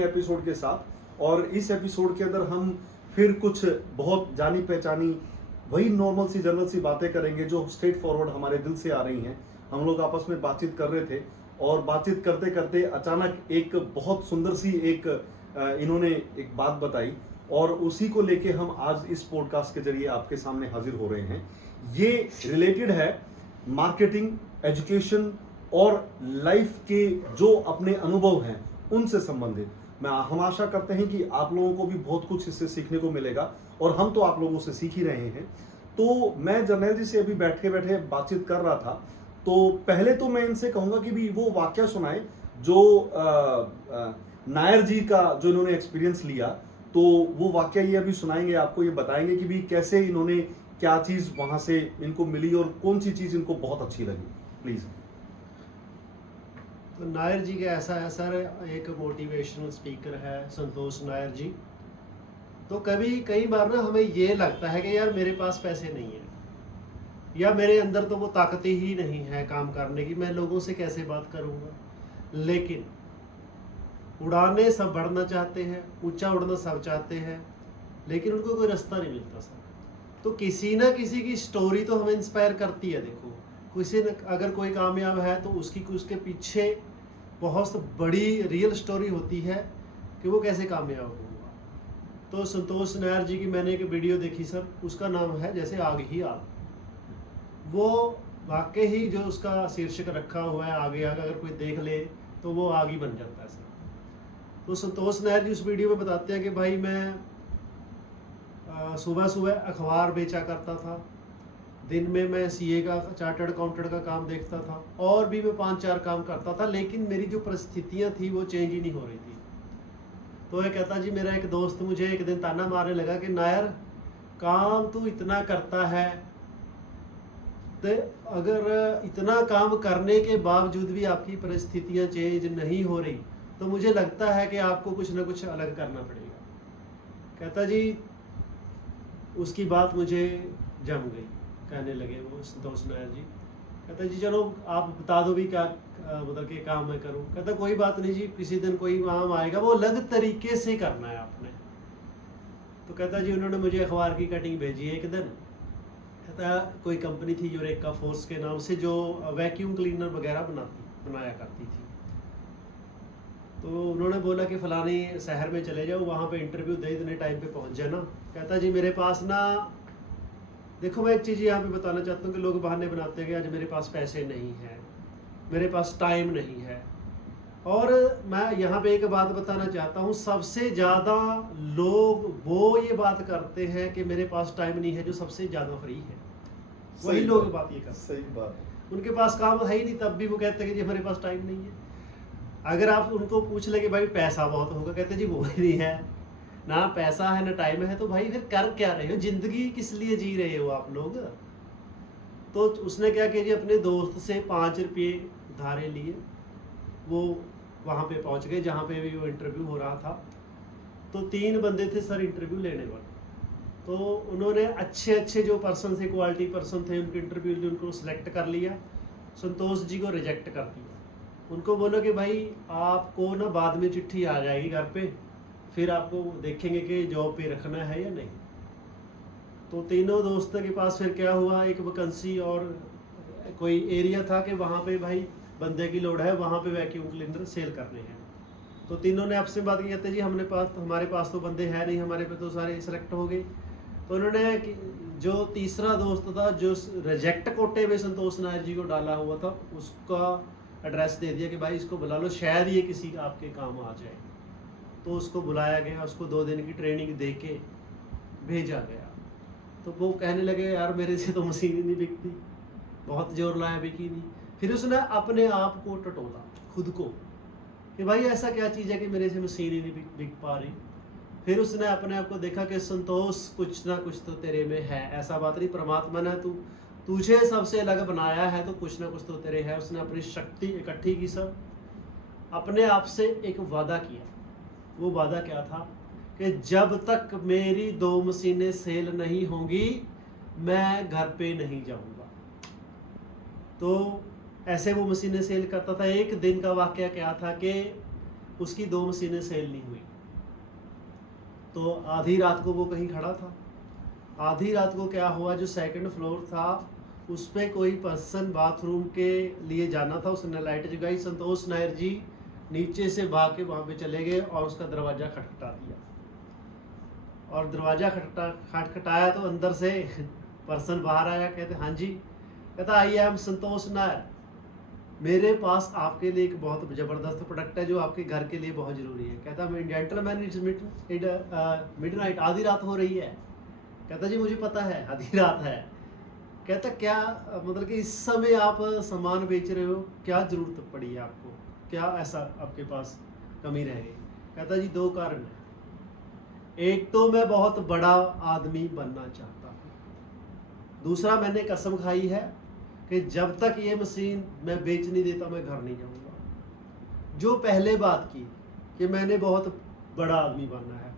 Episode के साथ। और इस एपिसोड के अंदर हम फिर कुछ बहुत जानी पहचानी वही नॉर्मल सी जनरल सी बातें करेंगे जो स्ट्रेट फॉरवर्ड हमारे दिल से आ रही हैं। हम लोग आपस में बातचीत कर रहे थे और बातचीत करते करते अचानक एक बहुत सुंदर सी इन्होंने एक बात बताई और उसी को लेके हम आज इस पॉडकास्ट के जरिए आपके सामने हाजिर हो रहे हैं। ये रिलेटेड है मार्केटिंग, एजुकेशन और लाइफ के जो अपने अनुभव हैं उनसे संबंधित। हम आशा करते हैं कि आप लोगों को भी बहुत कुछ इससे सीखने को मिलेगा और हम तो आप लोगों से सीख ही रहे हैं। तो मैं जर्नैल जी से अभी बैठे बैठे बातचीत कर रहा था, तो पहले तो मैं इनसे कहूँगा कि भी वो वाकया सुनाए जो नायर जी का जो इन्होंने एक्सपीरियंस लिया। तो वो वाकया ये अभी सुनाएंगे आपको, ये बताएंगे कि भी कैसे इन्होंने क्या चीज़ वहाँ से इनको मिली और कौन सी चीज़ इनको बहुत अच्छी लगी। प्लीज़। तो नायर जी का ऐसा है सर, एक मोटिवेशनल स्पीकर है संतोष नायर जी। तो कई बार ना हमें ये लगता है कि यार मेरे पास पैसे नहीं है या मेरे अंदर तो वो ताकत ही नहीं है काम करने की, मैं लोगों से कैसे बात करूँगा। लेकिन उड़ाने सब बढ़ना चाहते हैं, ऊंचा उड़ना सब चाहते हैं, लेकिन उनको कोई रास्ता नहीं मिलता सर। तो किसी ना किसी की स्टोरी तो हमें इंस्पायर करती है। देखो, किसी ने अगर कोई कामयाब है तो उसके पीछे बहुत बड़ी रियल स्टोरी होती है कि वो कैसे कामयाब हुआ। तो संतोष नायर जी की मैंने एक वीडियो देखी सर, उसका नाम है जैसे आग ही आग। वो वाकई ही जो उसका शीर्षक रखा हुआ है आगे आग, अगर कोई देख ले तो वो आग ही बन जाता है सर। तो संतोष नायर जी उस वीडियो में बताते हैं कि भाई मैं सुबह सुबह अखबार बेचा करता था, दिन में मैं सीए का, चार्टर्ड अकाउंटेंट का काम देखता था और भी मैं 5-4 काम करता था, लेकिन मेरी जो परिस्थितियां थी वो चेंज ही नहीं हो रही थी। तो ये कहता जी, मेरा एक दोस्त मुझे एक दिन ताना मारने लगा कि नायर, काम तू इतना करता है तो अगर इतना काम करने के बावजूद भी आपकी परिस्थितियां चेंज नहीं हो रही तो मुझे लगता है कि आपको कुछ ना कुछ अलग करना पड़ेगा। कहता जी उसकी बात मुझे जम गई। कहने लगे वो संतोष नायर जी, कहता जी चलो आप बता दो भी क्या मतलब कि काम मैं करूं। कहता कोई बात नहीं जी, किसी दिन कोई काम आएगा, वो अलग तरीके से करना है आपने। तो कहता जी उन्होंने मुझे अखबार की कटिंग भेजी एक दिन। कहता कोई कंपनी थी यूरेका फोर्स के नाम से, जो वैक्यूम क्लीनर वगैरह बनाया करती थी। तो उन्होंने बोला कि फलानी शहर में चले जाओ, वहाँ पे इंटरव्यू दे, इतने टाइम पे पहुँच जाना। कहता जी मेरे पास ना, देखो मैं एक चीज़ यहाँ पे बताना चाहता हूँ कि लोग बहाने बनाते हैं कि आज मेरे पास पैसे नहीं है, मेरे पास टाइम नहीं है। और मैं यहाँ पे एक बात बताना चाहता हूँ, सबसे ज़्यादा लोग वो ये बात करते हैं कि मेरे पास टाइम नहीं है जो सबसे ज़्यादा फ्री है, वही लोग बात ये करते हैं। सही बात। उनके पास काम है ही नहीं, तब भी वो कहते हैं कि जी हमारे पास टाइम नहीं है। अगर आप उनको पूछ ले कि भाई पैसा बहुत होगा, कहते जी वो ही नहीं है, ना पैसा है ना टाइम है, तो भाई फिर कर क्या रहे हो, जिंदगी किस लिए जी रहे हो आप लोग। तो उसने क्या किया जी, अपने दोस्त से 5 रुपये उधारे लिए, वो वहाँ पे पहुँच गए जहाँ पे भी वो इंटरव्यू हो रहा था। तो 3 बंदे थे सर इंटरव्यू लेने वाले। तो उन्होंने अच्छे जो पर्सन थे, क्वालिटी पर्सन थे, उनके इंटरव्यू उनको सिलेक्ट कर लिया, संतोष जी को रिजेक्ट कर दिया। उनको बोला कि भाई आपको ना बाद में चिट्ठी आ जाएगी घर पे, फिर आपको देखेंगे कि जॉब पे रखना है या नहीं। तो तीनों दोस्तों के पास फिर क्या हुआ, एक वैकेंसी और कोई एरिया था कि वहाँ पे भाई बंदे की लोड है, वहाँ पे वैक्यूम क्लीनर सेल करने हैं। तो तीनों ने आपसे बात की, कहते जी हमारे पास तो बंदे हैं नहीं, हमारे पे तो सारे सिलेक्ट हो गए। तो उन्होंने जो तीसरा दोस्त था जो रिजेक्ट कोटे में संतोष नायर जी को डाला हुआ था, उसका एड्रेस दे दिया कि भाई इसको बुला लो, शायद ये किसी आपके काम आ जाए। तो उसको बुलाया गया, उसको 2 दिन की ट्रेनिंग दे के भेजा गया। तो वो कहने लगे यार मेरे से तो मशीन ही नहीं बिकती, बहुत जोर लाया, बिकी नहीं। फिर उसने अपने आप को टटोला खुद को कि भाई ऐसा क्या चीज़ है कि मेरे से मशीन ही नहीं बिक पा रही। फिर उसने अपने आप को देखा कि संतोष कुछ ना कुछ तो तेरे में है, ऐसा बात नहीं, परमात्मा ने तुझे सबसे अलग बनाया है तो कुछ ना कुछ तो तेरे है। उसने अपनी शक्ति इकट्ठी की सब, अपने आप से एक वादा किया। वो वादा क्या था कि जब तक मेरी 2 मशीनें सेल नहीं होंगी मैं घर पे नहीं जाऊंगा। तो ऐसे वो मशीनें सेल करता था। एक दिन का वाकया क्या था कि उसकी 2 मशीनें सेल नहीं हुई। तो आधी रात को वो कहीं खड़ा था। आधी रात को क्या हुआ, जो सेकंड फ्लोर था उस पे कोई पर्सन बाथरूम के लिए जाना था, उसने लाइट जगाई। संतोष नायर जी नीचे से भाग के वहाँ पे चले गए और उसका दरवाज़ा खटखटा दिया। और दरवाज़ा खटखटाया तो अंदर से पर्सन बाहर आया। कहते हाँ जी। कहता आई एम संतोष नायर, मेरे पास आपके लिए एक बहुत ज़बरदस्त प्रोडक्ट है जो आपके घर के लिए बहुत ज़रूरी है। कहता मैं जेंटलमैन, इट्स मिडनाइट, आधी रात हो रही है। कहता जी मुझे पता है आधी रात है। कहता क्या मतलब कि इस समय आप सामान बेच रहे हो, क्या ज़रूरत पड़ी है आपको, क्या ऐसा आपके पास कमी रह गई। कहता जी 2 कारण हैं। एक तो मैं बहुत बड़ा आदमी बनना चाहता हूँ, दूसरा मैंने कसम खाई है कि जब तक ये मशीन मैं बेच नहीं देता मैं घर नहीं जाऊँगा। जो पहले बात की कि मैंने बहुत बड़ा आदमी बनना है,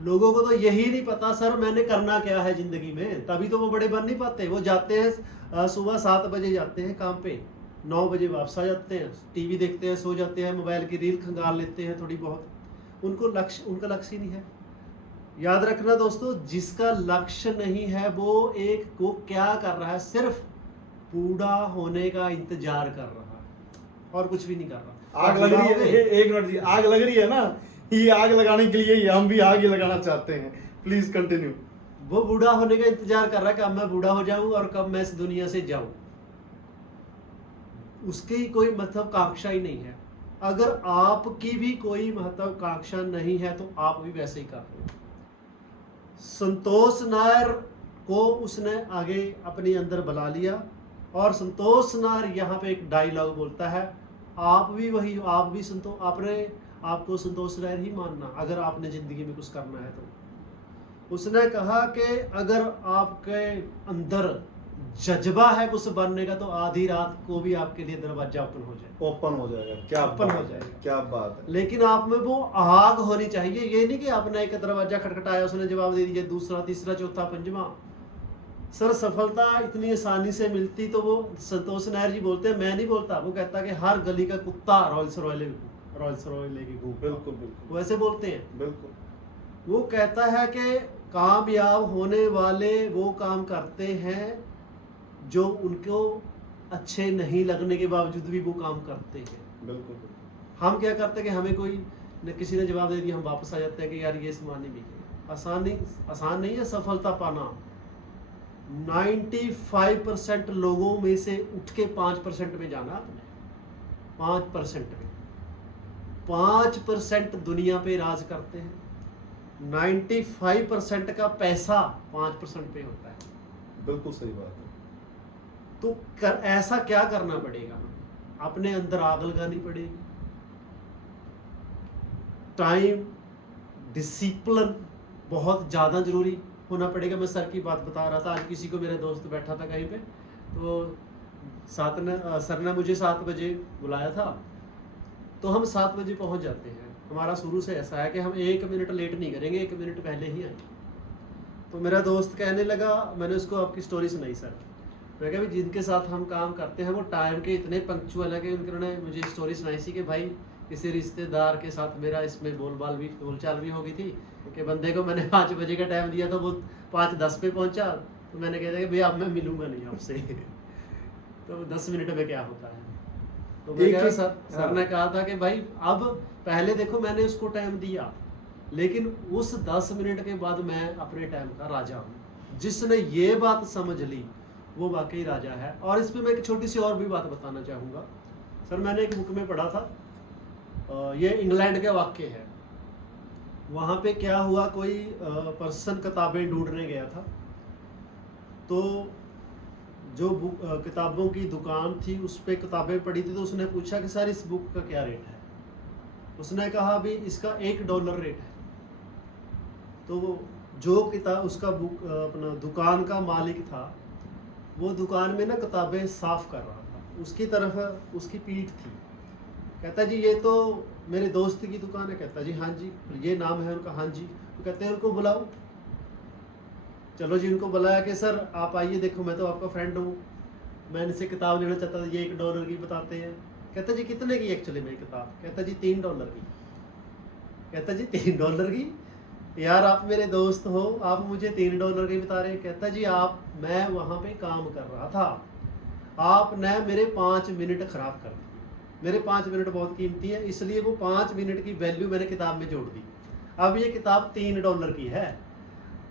लोगों को तो यही नहीं पता सर मैंने करना क्या है ज़िंदगी में, तभी तो वो बड़े बन नहीं पाते। वो जाते हैं सुबह 7 बजे जाते हैं काम पे, 9 बजे वापस आ जाते हैं, टीवी देखते हैं, सो जाते हैं, मोबाइल की रील खंगाल लेते हैं थोड़ी बहुत। उनका लक्ष्य ही नहीं है। याद रखना दोस्तों, जिसका लक्ष्य नहीं है वो क्या कर रहा है, सिर्फ बूढ़ा होने का इंतजार कर रहा है और कुछ भी नहीं कर रहा। आग लग रही है, एक मिनट जी, आग लग रही है ना, ये आग लगाने के लिए हम भी आग ही लगाना चाहते हैं। Please continue. वो बूढ़ा होने का इंतजार कर रहा है कि अब मैं बूढ़ा हो जाऊं और कब मैं इस दुनिया से जाऊं। उसकी कोई महत्वाकांक्षा ही नहीं है। अगर आपकी भी कोई महत्वाकांक्षा नहीं है तो आप भी वैसे ही कर रहे हो। संतोष नायर को उसने आगे अपने अंदर बुला लिया और संतोष नायर यहाँ पे एक डायलॉग बोलता है, आपको संतोष नायर ही मानना अगर आपने ज़िंदगी में कुछ करना है तो। उसने कहा कि अगर आपके अंदर जज्बा है कुछ बनने का तो आधी रात को भी आपके लिए दरवाजा ओपन हो जाएगा। क्या ओपन हो जाएगा, क्या बात है। लेकिन आप में वो आग होनी चाहिए। ये नहीं कि आपने एक दरवाजा खटखटाया, उसने जवाब दे दिया, दूसरा, तीसरा, चौथा, पंजवा। सर सफलता इतनी आसानी से मिलती तो वो संतोष नायर जी बोलते हैं, मैं नहीं बोलता। वो कहता कि हर गली का कुत्ता रॉयल्स रॉयल लेके घूम। बिल्कुल बिल्कुल वैसे बोलते हैं। बिल्कुल। वो कहता है कि कामयाब होने वाले वो काम करते हैं जो उनको अच्छे नहीं लगने के बावजूद भी वो काम करते हैं। बिल्कुल। हम क्या करते हैं कि हमें किसी ने जवाब दे दिया, हम वापस आ जाते हैं कि यार ये सामान नहीं बिके। आसान नहीं है सफलता पाना। 95% लोगों में से उठ के 5% में जाना आपने। 5% में 5% दुनिया पे राज करते हैं। 95% का पैसा 5% पे होता है। बिल्कुल सही बात है। तो ऐसा क्या करना पड़ेगा, अपने अंदर आग लगानी पड़ेगी। टाइम डिसिप्लिन बहुत ज़्यादा जरूरी होना पड़ेगा। मैं सर की बात बता रहा था, आज किसी को, मेरे दोस्त बैठा था कहीं पे, तो सर ने मुझे 7 बजे बुलाया था। तो हम 7 बजे पहुंच जाते हैं। हमारा शुरू से ऐसा है कि हम 1 मिनट लेट नहीं करेंगे, 1 मिनट पहले ही आएंगे। तो मेरा दोस्त कहने लगा, मैंने उसको आपकी स्टोरी सुनाई सर, मैं कहा भी जिनके साथ हम काम करते हैं वो टाइम के इतने पंक्चुअल है कि उन्होंने मुझे स्टोरी सुनाई थी कि भाई किसी रिश्तेदार के साथ मेरा इसमें बोलचाल भी हो गई थी कि बंदे को मैंने 5 बजे का टाइम दिया तो वो 5:10 पे पहुंचा। तो मैंने कहा कि भैया अब मैं मिलूंगा नहीं आपसे तो 10 मिनट में क्या होता है। तो मैं कह सर ने कहा था कि भाई अब पहले देखो मैंने उसको टाइम दिया, लेकिन उस 10 मिनट के बाद मैं अपने टाइम का राजा हूँ। जिसने ये बात समझ ली वो वाकई राजा है। और इस पे मैं एक छोटी सी और भी बात बताना चाहूँगा। सर मैंने एक बुक में पढ़ा था, ये इंग्लैंड के वाक्य है। वहाँ पे क्या हुआ, कोई पर्सन किताबें ढूंढने गया था। तो जो किताबों की दुकान थी उस पर किताबें पड़ी थी। तो उसने पूछा कि सर इस बुक का क्या रेट है। उसने कहा भी इसका $1 रेट है। तो जो किताब उसका बुक अपना दुकान का मालिक था, वो दुकान में ना किताबें साफ कर रहा था। उसकी तरफ उसकी पीठ थी। कहता जी ये तो मेरे दोस्त की दुकान है। कहता जी हाँ जी। ये नाम है उनका। हाँ जी। तो कहते हैं उनको बुलाओ। चलो जी, उनको बुलाया कि सर आप आइए, देखो मैं तो आपका फ्रेंड हूँ, मैं इनसे किताब लेना चाहता था, ये $1 की बताते हैं। कहता जी कितने की एक्चुअली में किताब? कहता जी $3 की। कहता जी $3 की? यार आप मेरे दोस्त हो, आप मुझे $3 की बता रहे हैं? कहता जी मैं वहाँ पे काम कर रहा था, आपने मेरे 5 मिनट खराब कर दिए। मेरे 5 मिनट बहुत कीमती है, इसलिए वो 5 मिनट की वैल्यू मैंने किताब में जोड़ दी। अब ये किताब $3 की है,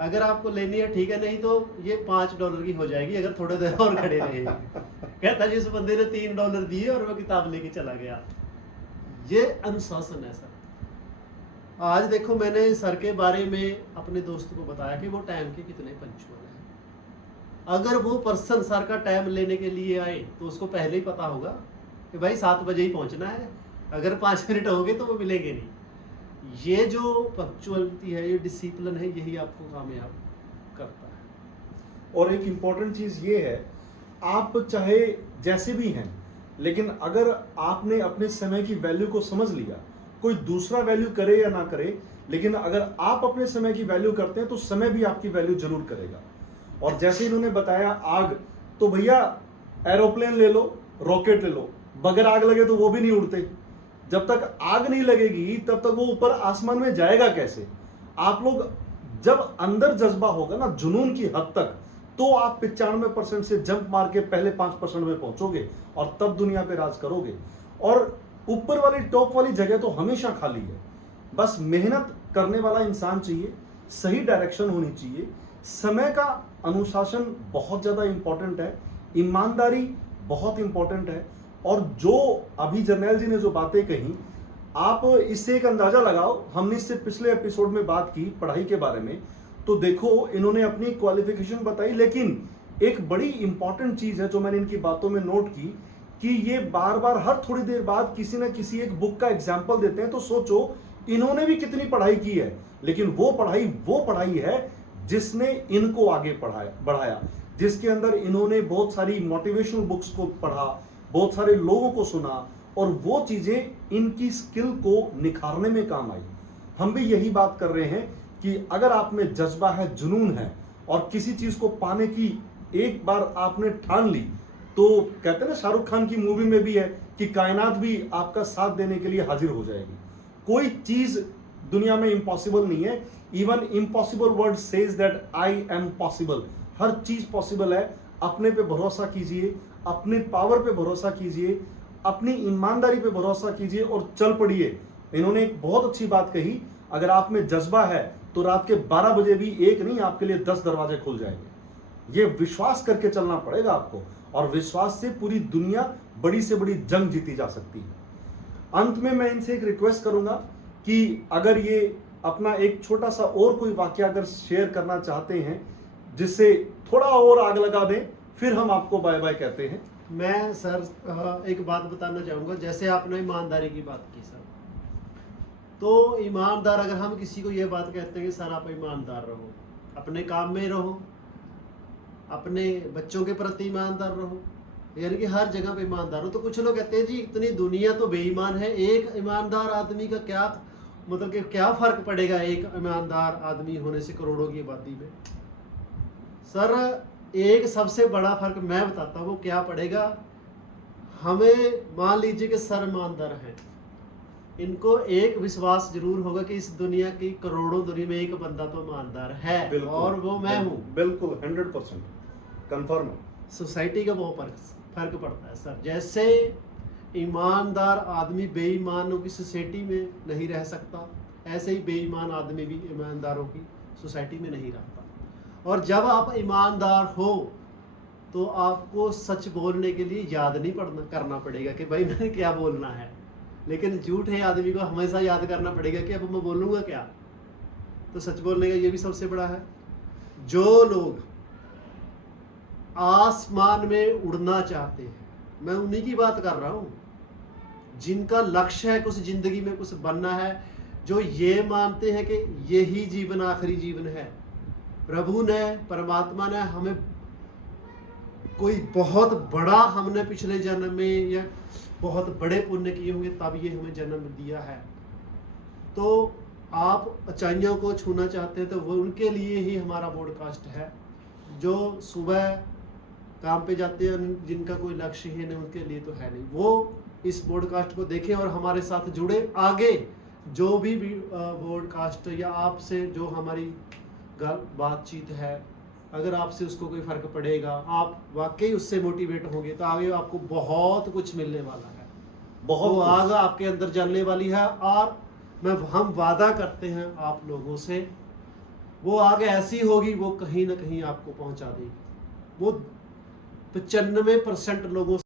अगर आपको लेनी है ठीक है, नहीं तो ये $5 की हो जाएगी अगर थोड़े देर और खड़े रहे। कहता जी उस बंदे ने $3 दिए और वो किताब लेके चला गया। ये अनुशासन है सर। आज देखो मैंने सर के बारे में अपने दोस्त को बताया कि वो टाइम के कितने पंक्चुअल हैं। अगर वो पर्सन सर का टाइम लेने के लिए आए तो उसको पहले ही पता होगा कि भाई 7 बजे ही पहुंचना है, अगर 5 मिनट हो गए तो वो मिलेंगे नहीं। ये जो पंक्चुअलिटी है, ये डिसिप्लिन है, यही आपको कामयाब करता है। और एक इम्पॉर्टेंट चीज़ ये है, आप चाहे जैसे भी हैं, लेकिन अगर आपने अपने समय की वैल्यू को समझ लिया, कोई दूसरा वैल्यू करे या ना करे, लेकिन अगर आप अपने समय की वैल्यू करते हैं तो समय भी आपकी वैल्यू जरूर करेगा। और जैसे इन्होंने बताया आग, तो भैया एरोप्लेन ले लो, रॉकेट ले लो, बगैर आग लगे तो वो भी नहीं उड़ते। जब तक आग नहीं लगेगी तब तक वो ऊपर आसमान में जाएगा कैसे? आप लोग जब अंदर जज्बा होगा ना जुनून की हद तक, तो आप 95% से जंप मार के पहले 5% में पहुंचोगे और तब दुनिया पे राज करोगे। और ऊपर वाली टॉप वाली जगह तो हमेशा खाली है, बस मेहनत करने वाला इंसान चाहिए, सही डायरेक्शन होनी चाहिए, समय का अनुशासन बहुत ज़्यादा इंपॉर्टेंट है, ईमानदारी बहुत इंपॉर्टेंट है। और जो अभी जर्नैल जी ने जो बातें कही, आप इससे एक अंदाजा लगाओ, हमने इससे पिछले एपिसोड में बात की पढ़ाई के बारे में, तो देखो इन्होंने अपनी क्वालिफिकेशन बताई, लेकिन एक बड़ी इंपॉर्टेंट चीज़ है जो मैंने इनकी बातों में नोट की कि ये बार बार हर थोड़ी देर बाद किसी न किसी एक बुक का एग्जाम्पल देते हैं। तो सोचो इन्होंने भी कितनी पढ़ाई की है, लेकिन वो पढ़ाई है जिसने इनको आगे बढ़ाया, जिसके अंदर इन्होंने बहुत सारी मोटिवेशनल बुक्स को पढ़ा, बहुत सारे लोगों को सुना, और वो चीज़ें इनकी स्किल को निखारने में काम आई। हम भी यही बात कर रहे हैं कि अगर आप में जज्बा है, जुनून है, और किसी चीज़ को पाने की एक बार आपने ठान ली, तो कहते हैं ना, शाहरुख खान की मूवी में भी है कि कायनात भी आपका साथ देने के लिए हाजिर हो जाएगी। कोई चीज़ दुनिया में इम्पॉसिबल नहीं है। Even impossible word says that I am possible. Her cheese possible है। अपने पे भरोसा कीजिए, अपने पावर पे भरोसा कीजिए, अपनी ईमानदारी पे भरोसा कीजिए और चल पड़िए। इन्होंने एक बहुत अच्छी बात कही, अगर आप में जज्बा है तो रात के 12 बजे भी एक नहीं, आपके लिए 10 दरवाजे खुल जाएंगे। ये विश्वास करके चलना पड़ेगा आपको, और विश्वास से पूरी दुनिया, बड़ी से बड़ी जंग जीती जा सकती है। अंत में मैं इनसे एक रिक्वेस्ट करूंगा कि अगर ये अपना एक छोटा सा और कोई वाकया अगर शेयर करना चाहते हैं जिससे थोड़ा और आग लगा दें, फिर हम आपको बाय बाय कहते हैं। मैं सर एक बात बताना चाहूँगा, जैसे आपने ईमानदारी की बात की सर, तो ईमानदार, अगर हम किसी को ये बात कहते हैं कि सर आप ईमानदार रहो, अपने काम में रहो, अपने बच्चों के प्रति ईमानदार रहो, यानी कि हर जगह पे ईमानदार हो, तो कुछ लोग कहते हैं जी इतनी दुनिया तो बेईमान है, एक ईमानदार आदमी का क्या मतलब कि क्या फर्क पड़ेगा एक ईमानदार आदमी होने से करोड़ों की आबादी में? सर एक सबसे बड़ा फर्क मैं बताता हूँ, वो क्या पड़ेगा। हमें मान लीजिए कि सर ईमानदार हैं, इनको एक विश्वास जरूर होगा कि इस दुनिया की करोड़ों दुनिया में एक बंदा तो ईमानदार है, और वो मैं हूँ। बिल्कुल 100% कंफर्म है। सोसाइटी का बहुत फर्क पड़ता है सर। जैसे ईमानदार आदमी बेईमानों की सोसाइटी में नहीं रह सकता, ऐसे ही बेईमान आदमी भी ईमानदारों की सोसाइटी में नहीं रहता। और जब आप ईमानदार हो तो आपको सच बोलने के लिए याद नहीं करना पड़ेगा कि भाई मैंने क्या बोलना है, लेकिन झूठे आदमी को हमेशा याद करना पड़ेगा कि अब मैं बोलूँगा क्या। तो सच बोलने का ये भी सबसे बड़ा है। जो लोग आसमान में उड़ना चाहते हैं, मैं उन्हीं की बात कर रहा हूँ, जिनका लक्ष्य है कुछ जिंदगी में कुछ बनना है, जो ये मानते हैं कि यही जीवन आखिरी जीवन है। प्रभु ने, परमात्मा ने हमें कोई बहुत बड़ा, हमने पिछले जन्म में या बहुत बड़े पुण्य किए होंगे तब ये हमें जन्म दिया है। तो आप ऊंचाइयों को छूना चाहते हैं तो वो उनके लिए ही हमारा पॉडकास्ट है। जो सुबह काम पे जाते हैं, जिनका कोई लक्ष्य है नहीं, उनके लिए तो है नहीं। वो इस पॉडकास्ट को देखें और हमारे साथ जुड़े। आगे जो भी पॉडकास्ट या आपसे जो हमारी बातचीत है, अगर आपसे उसको कोई फ़र्क पड़ेगा, आप वाकई उससे मोटिवेट होंगे, तो आगे आपको बहुत कुछ मिलने वाला है, बहुत वो कुछ। आग आपके अंदर जलने वाली है। और हम वादा करते हैं आप लोगों से, वो आग ऐसी होगी वो कहीं ना कहीं आपको पहुंचा देगी। वो 95% लोगों